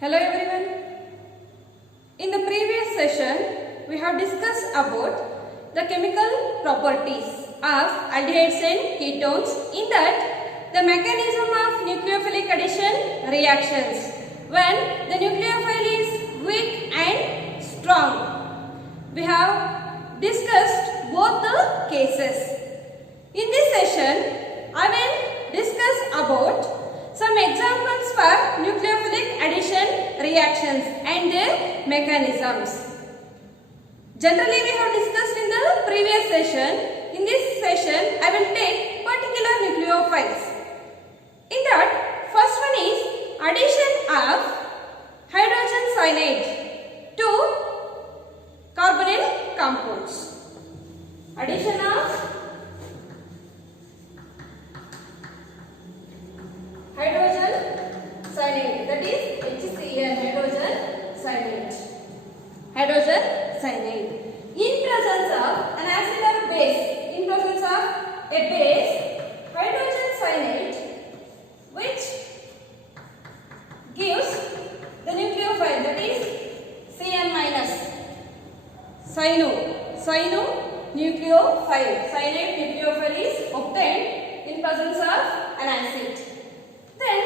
Hello everyone. In the previous session, we have discussed about the chemical properties of aldehydes and ketones. In that, the mechanism of nucleophilic addition reactions when the nucleophile is weak and strong. We have discussed both the cases. In this session, I will discuss about some examples for nucleophilic addition reactions and their mechanisms. Generally, we have discussed in the previous session. In this session, I will take particular nucleophiles. In that, first one is addition of hydrogen cyanide to carbonyl compounds. Addition of hydrogen cyanide, that is HCl, hydrogen cyanide. In presence of an acid or base, in presence of a base, hydrogen cyanide, which gives the nucleophile, that is Cn minus, cyanonucleophile. Cyanide nucleophile is obtained in presence of an acid. Then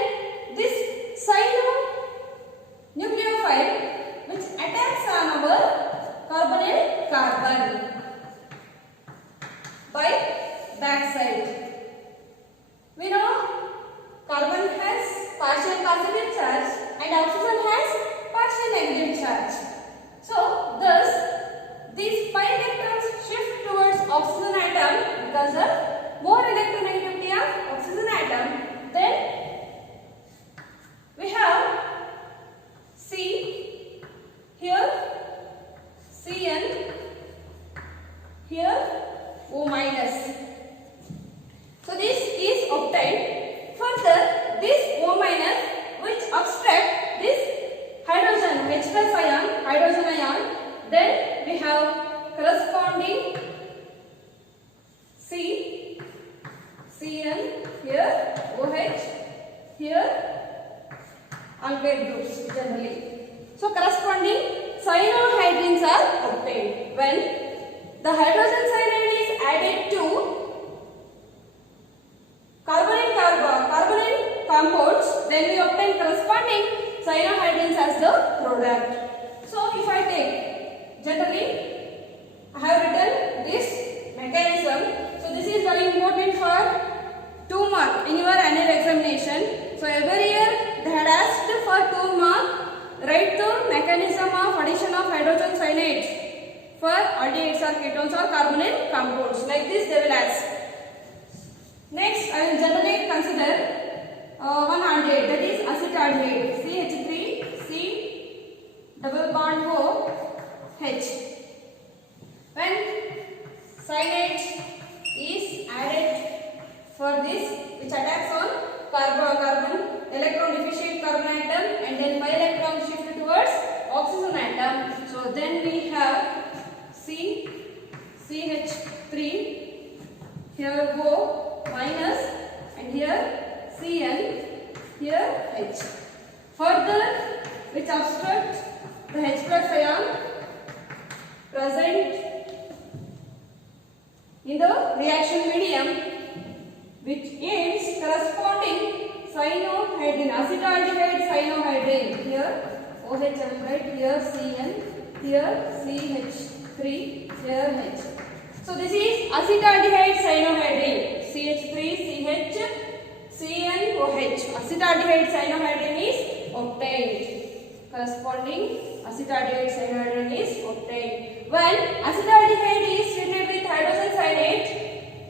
this cyanonucleophile which attacks on our carbonyl carbon by backside. We know carbon has partial positive charge and oxygen has partial negative charge. So thus these pi electrons shift towards oxygen atom because of more electronegativity of oxygen atom. Then we have C here, Cn here, O minus. So this is obtained. Further, this O minus which obstruct this hydrogen H plus ion, hydrogen ion. Then we have corresponding C, Cn here, OH here, alkyl groups generally. So corresponding cyanohydrines are obtained when the hydrogen cyanide is added to carbonyl compounds, then we obtain corresponding cyanohydrines as the product. So if I take, generally I have written this mechanism. So this is very important for 2 mark in your annual examination. So every year they had asked for 2 mark, write the mechanism of addition of hydrogen cyanide for aldehydes or ketones or carbonyl compounds. Like this they will ask. Next, I will generally consider one aldehyde, that is acetaldehyde, CH3, C double bond O H. When cyanide is added for this, which attacks on carbon, electron deficient carbon atom, and then pi electrons shift towards oxygen atom. So then we have CH3, here O minus, and here Cn, here H. Further, which obstruct the H plus ion present in the reaction medium, which yields corresponding cyanohydrine, acetaldehyde cyanohydrine. Here OH I will write, here Cn, here CH3, here H. So this is acetaldehyde cyanohydrine, CH3, CH, CnOH. Acetaldehyde cyanohydrine is obtained. Corresponding acetaldehyde cyanohydrine is obtained. When acetaldehyde is treated with hydrogen cyanide,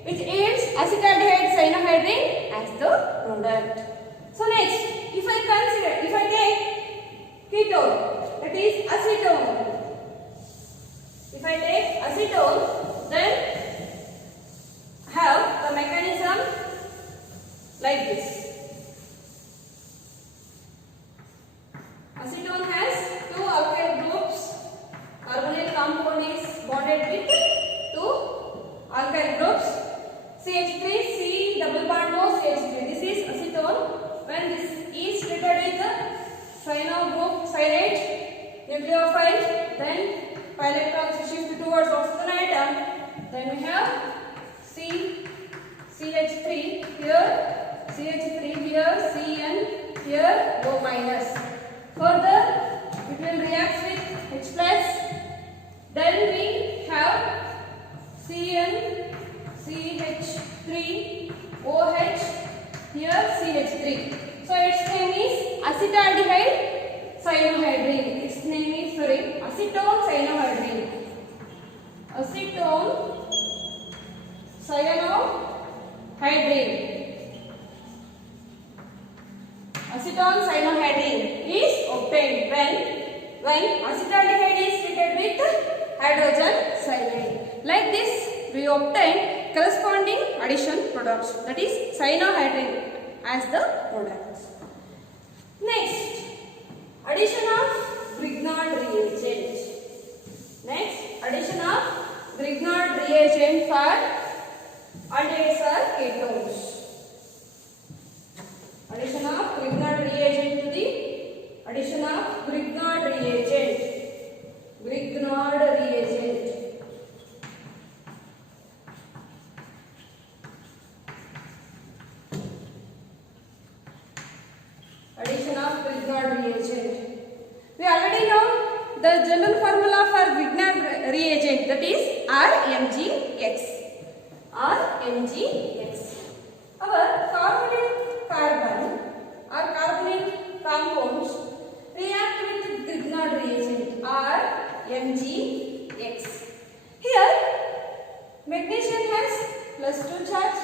which yields acetaldehyde cyanohydrine as the product. So next, if I take ketone, that is acetone. If I take acetone, then have the mechanism like this. Acetone has 2 alkyl groups. Carbonyl compound is bonded with 2 alkyl groups. CH3, C double bond O CH3. This is acetone. When this is treated with cyano group, cyanate, nucleophile, then pi electrons shift towards oxygen atom, then we have CH3 here, CH3 here, Cn here, O minus. Further it will react with H plus, then we have Cn, CH3, OH, here CH3. So its name is acetaldehyde cyanohydrine. Its name is acetone cyanohydrine. Acetone cyanohydrine. Acetone cyanohydrine is obtained when acetaldehyde is treated with hydrogen cyanide. Like this, we obtain corresponding addition products, that is cyanohydrine as the products. Next, addition of Grignard reagent. Next, addition of Grignard reagent for aldehydes or ketones. Addition of Grignard reagent to the addition of Grignard reagent. Grignard reagent. Addition of Grignard reagent. We already know the general formula for Grignard reagent, that is RMgX. RMgX. Our carbonyl carbon or carbonyl compounds react with Grignard reagent RMgX. Here magnesium has +2 charge,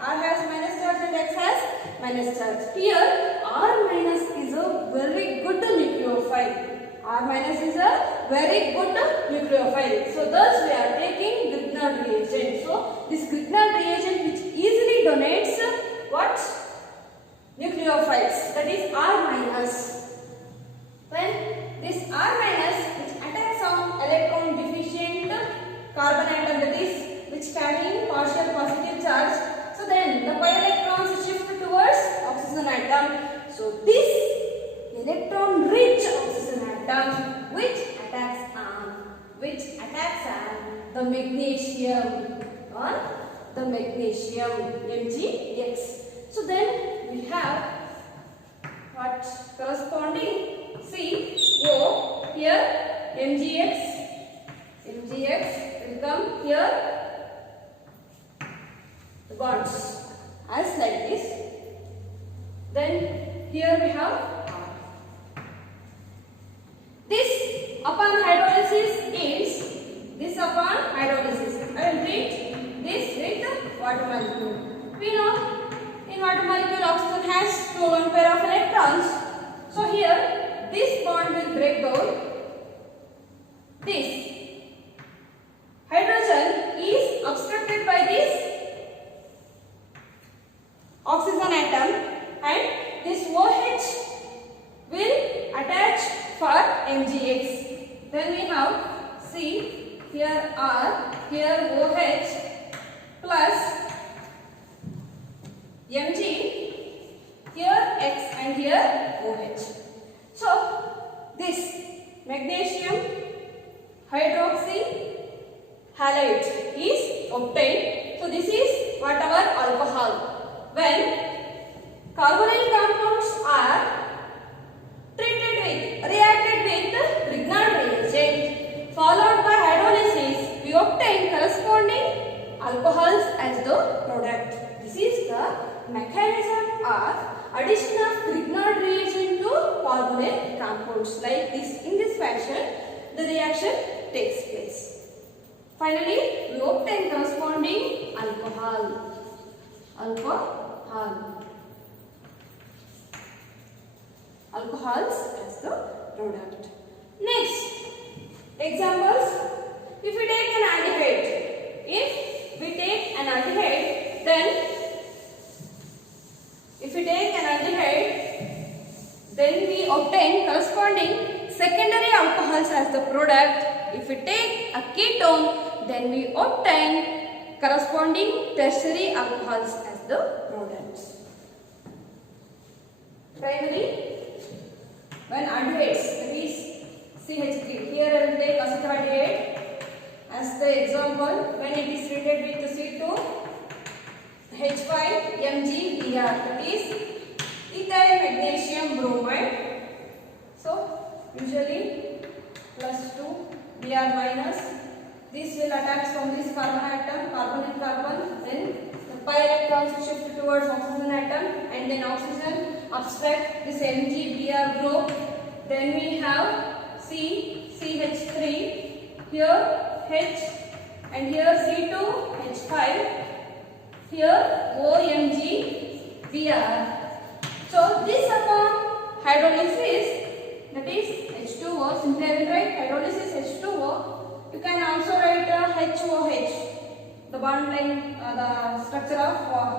R has minus charge and X has minus charge. Here R minus is a very good nucleophile. R minus is a very good nucleophile. So thus we are taking Grignard reagent. So this Grignard reagent which easily donates what? Nucleophiles, that is R minus. When this R minus which attacks on electron deficient carbon atom, that is which carrying partial positive charge, so then the pi electrons shift towards oxygen atom. So this electron rich oxygen atom which attacks on the magnesium Mgx. So then we have what corresponding CO here Mgx will come here, the bonds as like this. Then here we have R. This upon hydrolysis yields this upon hydrolysis. I will treat this with water molecule. We know in water molecule oxygen has 2 lone pair of electrons. So here this bond will break down. This hydrogen is obstructed by this oxygen atom and this OH will attach for Mgx. Then we have C, here R, here OH plus Mg, here X and here OH. So this magnesium hydroxy halide is obtained. So this is what our alcohol. When carbonyl compounds are reacted with Grignard reagent followed by hydrolysis, we obtain corresponding alcohols as the product. This is the mechanism of addition of Grignard reagent to carbonyl compounds. Like this, in this fashion the reaction takes place. Finally we obtain corresponding alcohols as the product. Next, examples. If we take an aldehyde, then we obtain corresponding secondary alcohols as the product. If we take a ketone, then we obtain corresponding tertiary alcohols as the products. Primary when adheres, that is CH3. Here I will take acetaldehyde as the example. When it is treated with C2H5MgBr, that is ethyl magnesium bromide. So usually +2 Br minus. This will attach from this carbon atom, carbon and carbon. Then the pi electrons shift towards oxygen atom, and then oxygen abstract this MgBr group. Then we have CH3. Here H, and here C2H5. Here OMgBr. So this upon hydrolysis, that is H2O, simply I will write hydrolysis H2O. You can also write HOH, the bond line, the structure of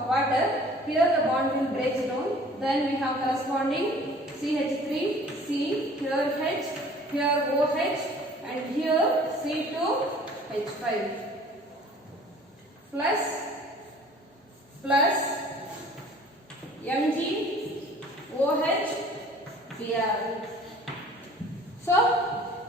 water. Here the bond will break down. Then we have corresponding CH3, C, here H, here OH, and here C2H5 plus MgOH So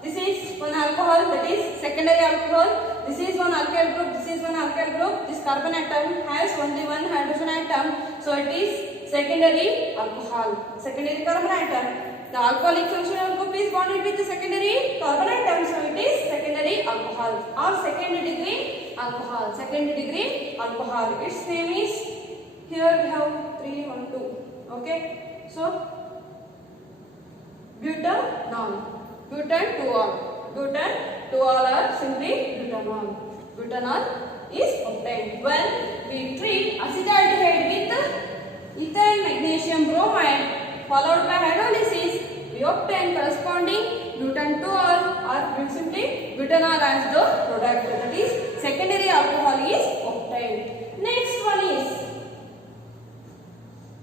this is one alcohol, that is secondary alcohol. This is one alkyl group, this is one alkyl group. This carbon atom has only one hydrogen atom, so it is secondary alcohol, secondary carbon atom. The alcoholic functional group is bonded with the secondary carbon atom, so it is secondary alcohol or second degree alcohol. Second degree alcohol. Its name is, here we have 3, 1, 2. Okay, so butanol. Butan-2-ol. Butan-2-ol or simply butanol. Butanol is obtained when we treat acetaldehyde with ethyl magnesium bromide followed by hydrolysis. We obtain corresponding butan-2-ol or simply butanol as the product. That is secondary alcohol is obtained. Next one is,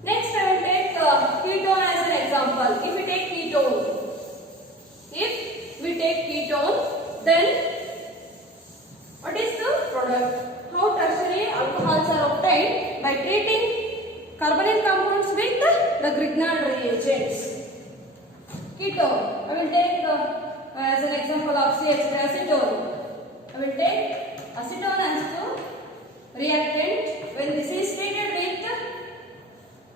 next I will take ketone as an example. If we take ketone, then what is the product? How tertiary alcohols are obtained? By treating carbonyl compounds with the Grignard reagents. Ketone, I will take as an example of CH3 acetone. I will take acetone as the reactant. When this is treated with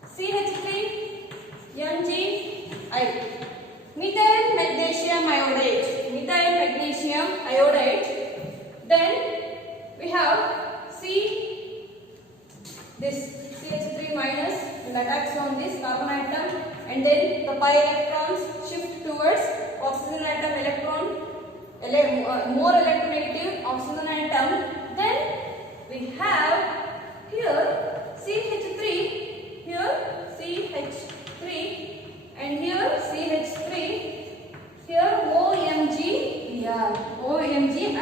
CH3MgI, methyl magnesium iodate. Methyl magnesium iodate. Then we have this CH3 minus will attach on this carbon atom, and then the pi electrons shift towards oxygen atom electron, more electronegative oxygen atom. Then we have here CH3, here CH3, and here CH3, here OMgBr, OMgI,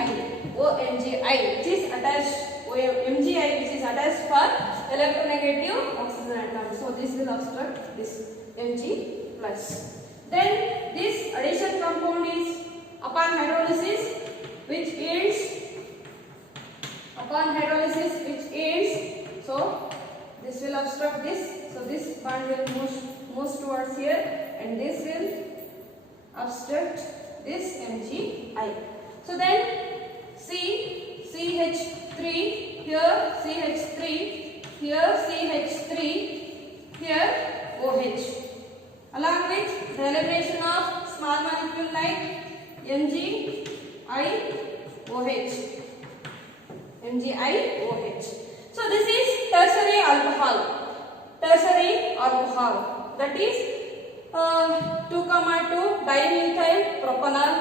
which is attached, MgI which is attached for electronegative oxygen atom. So this will obstruct this Mg plus. Then this addition compound is upon hydrolysis which yields, so this will obstruct this. So this bond will move towards here, and this will obstruct this MgI. So then CH3, here CH3, here CH3, here OH. Along with the elimination of small molecule like MgIOH. So this is tertiary alcohol. That is 2,2 dimethyl propanol,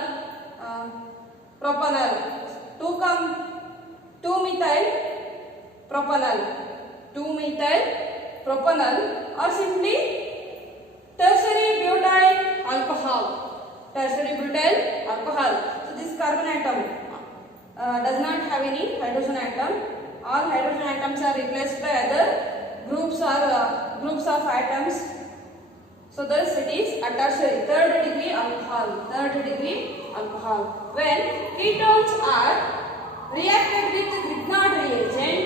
2-methyl propanol, or simply tertiary butyl alcohol. So this carbon atom does not have any hydrogen atom. All hydrogen atoms are replaced by other groups of atoms. So thus it is a tertiary, third degree alcohol. When ketones are reacted with Grignard reagent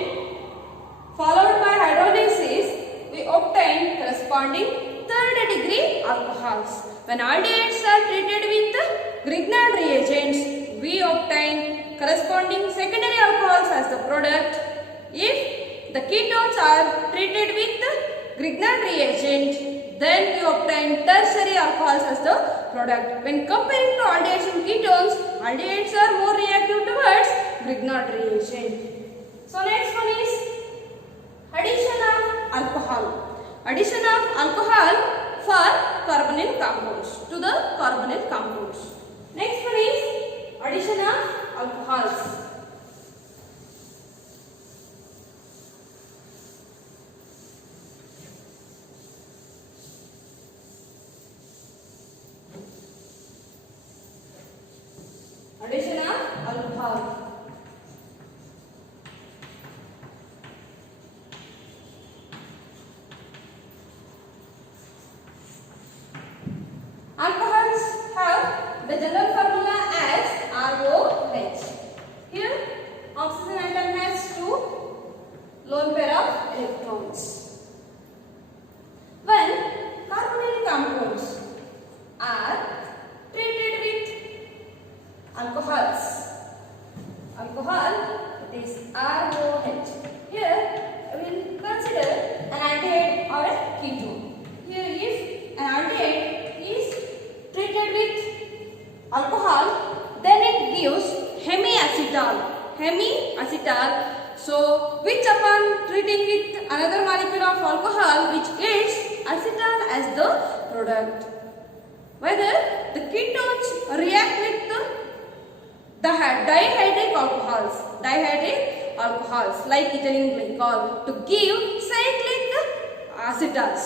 followed by hydrolysis, we obtain corresponding third degree alcohols. When aldehydes are treated with Grignard reagents, we obtain corresponding secondary alcohols as the product. If the ketones are treated with Grignard reagent, then we obtain tertiary alcohols as the product. When comparing to aldehydes and ketones, aldehydes are more reactive towards Grignard reagent. So next one is addition of alcohol. Addition of alcohol for carbonyl compounds to the carbonyl compounds. Next one is addition of alcohols. Addition of alcohol. Alcohols have the general formula as ROH. Here, oxygen atom has two lone pair of electrons. When carbonyl compounds are treated with alcohols, alcohol it is ROH. Here, we will consider an aldehyde or a ketone. Here, if an aldehyde is treated with alcohol, then it gives hemiacetal. Hemiacetal. So, which upon treating with another molecule of alcohol, which yields acetal as the product. Whether the ketones react with the dihydric alcohols like ethylene glycol to give cyclic acetals,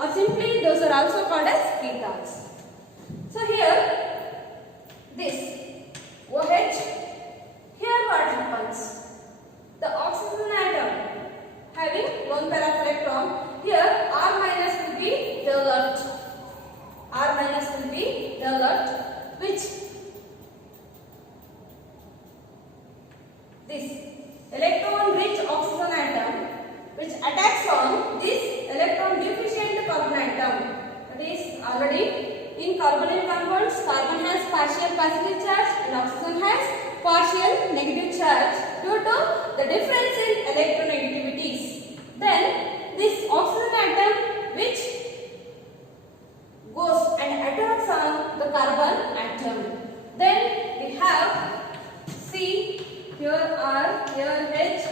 or simply those are also called as ketones. So here this OH, here what happens? The oxygen atom having lone pair of electron, here R minus will be developed. Which this electron rich oxygen atom which attacks on this electron deficient carbon atom. That is already in carbonyl compounds, carbon has partial positive charge and oxygen has partial negative charge due to the difference in electronegativities. Then this oxygen atom which goes and attacks on the carbon atom. Then we have C, here R, here H,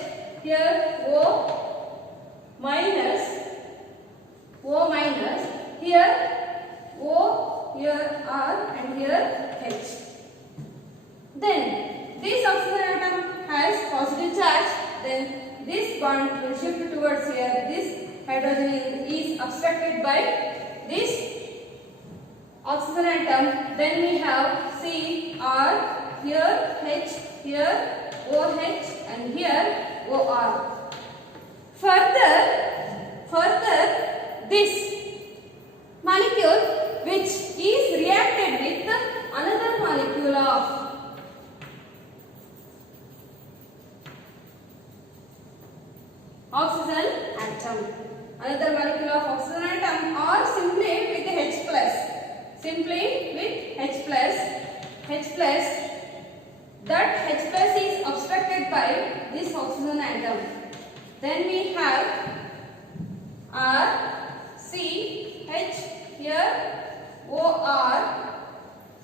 here O minus, here O, here R and here H. Then this oxygen atom has positive charge, then this bond will shift towards here, this hydrogen is obstructed by this oxygen atom. Then we have C, R, here H, here OH and here OR. Further this molecule which is reacted with another molecule of oxygen atom. Another molecule of oxygen atom or simply with H plus. That H plus is obstructed by this oxygen atom. Then we have R, C, H, here OR,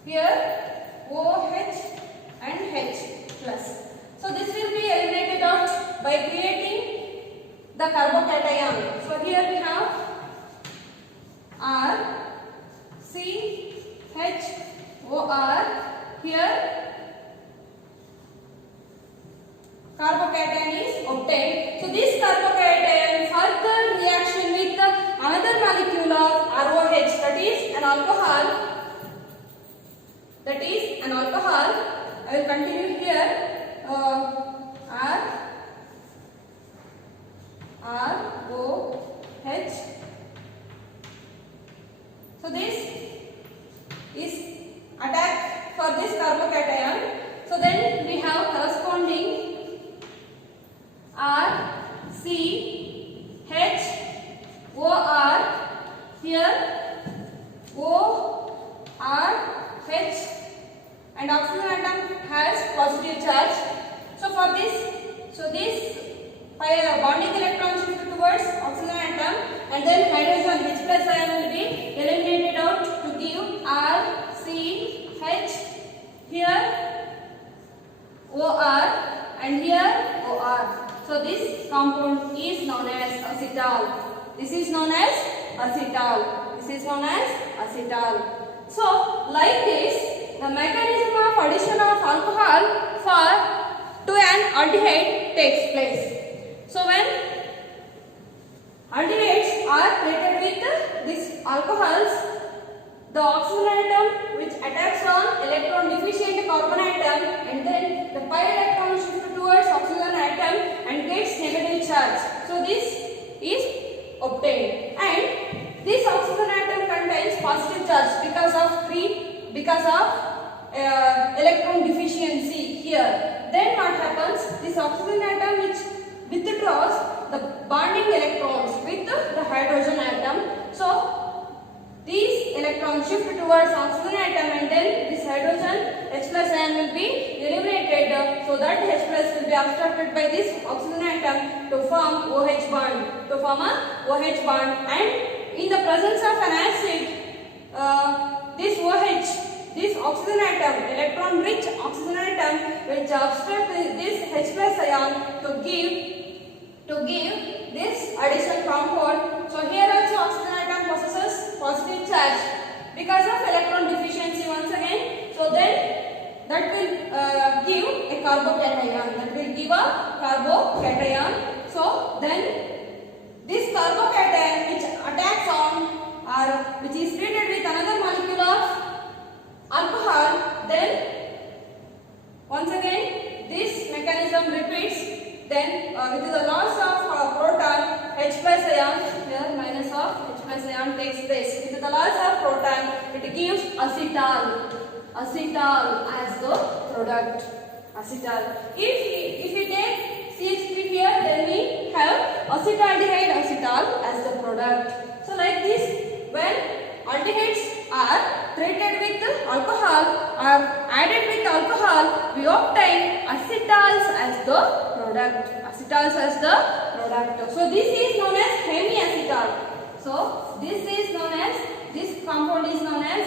here OH and H plus. So this will be eliminated out by creating the carbocation. So here we have R, C, H, OR, here carbocation is obtained. So this carbocation further reaction with another molecule of ROH, that is an alcohol. I will continue here. ROH. So this is attack for this carbocation. So then we have corresponding R, C, H, OR, positive charge. So for this, this bonding electron shift towards oxygen atom, and then hydrogen H plus ion will be eliminated out to give R, C, H, here OR and here OR. So this compound is known as acetal. This is known as acetal. This is known as acetal. So like this, the mechanism of addition of alcohol to an aldehyde takes place. So when aldehydes are treated with these alcohols, the oxygen atom which attacks on electron deficient carbon atom, and then the pi electron shift towards oxygen atom and gets negative charge. So this is obtained, and this oxygen atom contains positive charge because of electron deficiency here. Then what happens? This oxygen atom which withdraws the bonding electrons with the hydrogen atom. So these electrons shift towards oxygen atom, and then this hydrogen H plus ion will be eliminated, so that H plus will be abstracted by this oxygen atom to form OH bond, and in the presence of an acid, this OH, this oxygen atom, electron rich oxygen atom will abstract this H plus ion to give this addition compound. So here also oxygen atom possesses positive charge because of electron deficiency once again. So then that will give a carbocation. So then this carbocation which attacks on or which is treated with another molecule of alcohol, then once again this mechanism repeats. Then with the loss of proton, H plus ion, here minus of H plus ion takes place. With the loss of proton, it gives acetal as the product. Acetal. If we take CH3 here, then we have acetaldehyde acetal as the product. So like this, when aldehydes are treated with alcohol or added with alcohol, we obtain acetals as the product. So this is known as hemiacetal. So this compound is known as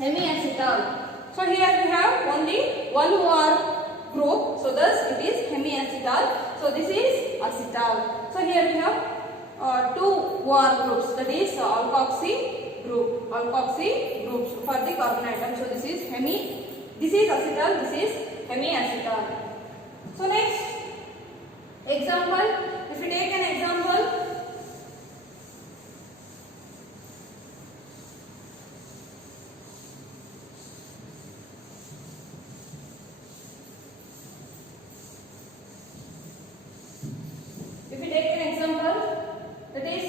hemiacetal. So here we have only one OR group. So thus it is hemiacetal. So this is acetal. So here we have two OR groups, that is alkoxy groups for the carbon atom. So this is acetal, this is hemiacetal. So next example, if we take an example, that is,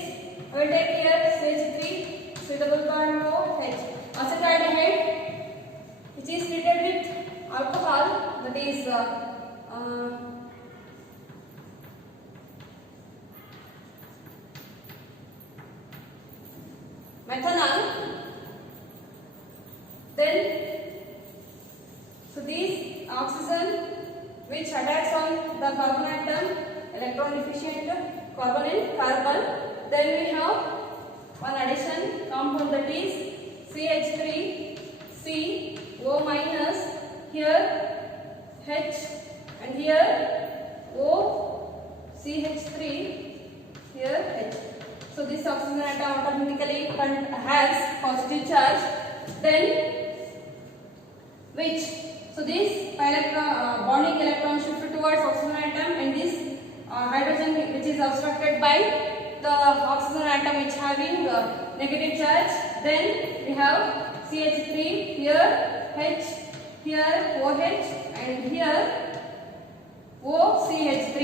I will take here CH3 suitable bond OH acetaldehyde which is treated with alcohol, that is methanol. Then so these oxygen which attacks on the carbon atom, electron deficient carbon in carbon. Then we have one addition compound, that is CH3 C O minus, here H, and here O CH3, here H. So this oxygen atom automatically has positive charge. Then which, so this bonding electron shift towards oxygen atom, and this hydrogen which is obstructed by the oxygen atom which having negative charge. Then we have CH3, here H, here OH, and here OCH3.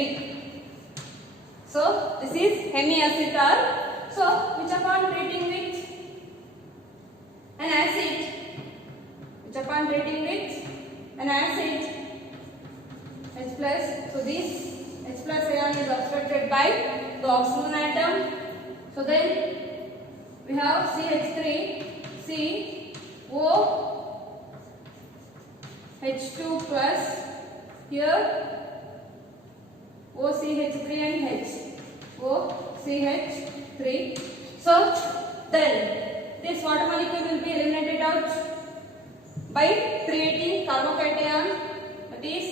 So this is hemiacetal. So which upon treating with an acid, H plus, so this H plus ion is obstructed by the oxygen atom. So then we have CH3 C H2 plus here OCH3 and H. OCH3. So then this water molecule will be eliminated out by creating carbocation, that is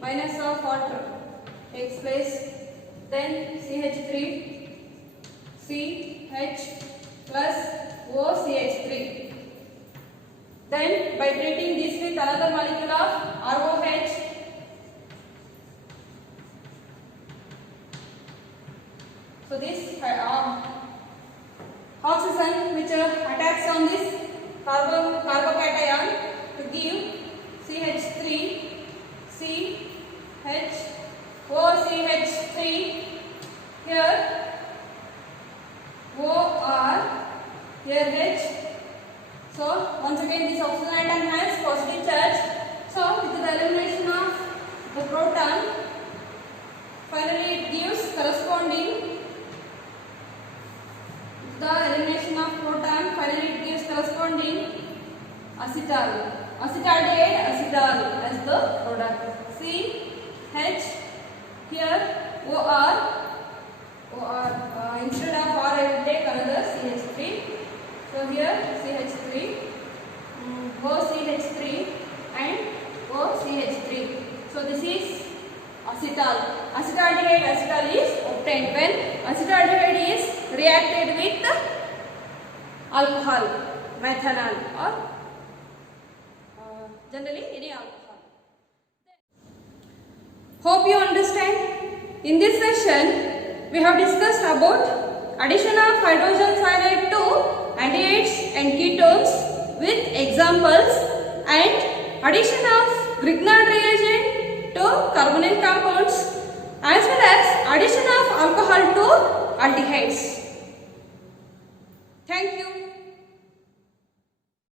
minus of water takes place. Then CH3 CH plus OCH3. Then by treating this with another molecule of ROH, so this oxygen which attacks on this carbocation to give CH3 CH OCH3 here OR here H. So once again this oxygen atom has positive charge. So with the elimination of the proton, finally it gives corresponding. The elimination of proton, finally it gives corresponding acetal. Acetaldehyde acetal as the product. CH here OR. Instead of R I will take another CH3. So here CH3, OCH3 and OCH3. So this is acetal. Acetaldehyde acetal is obtained when acetaldehyde is reacted with alcohol, methanol or generally any alcohol. Hope you understand. In this session, we have discussed about addition of hydrogen cyanide to aldehydes and ketones with examples, and addition of Grignard reagent to carbonyl compounds, as well as addition of alcohol to aldehydes. Thank you.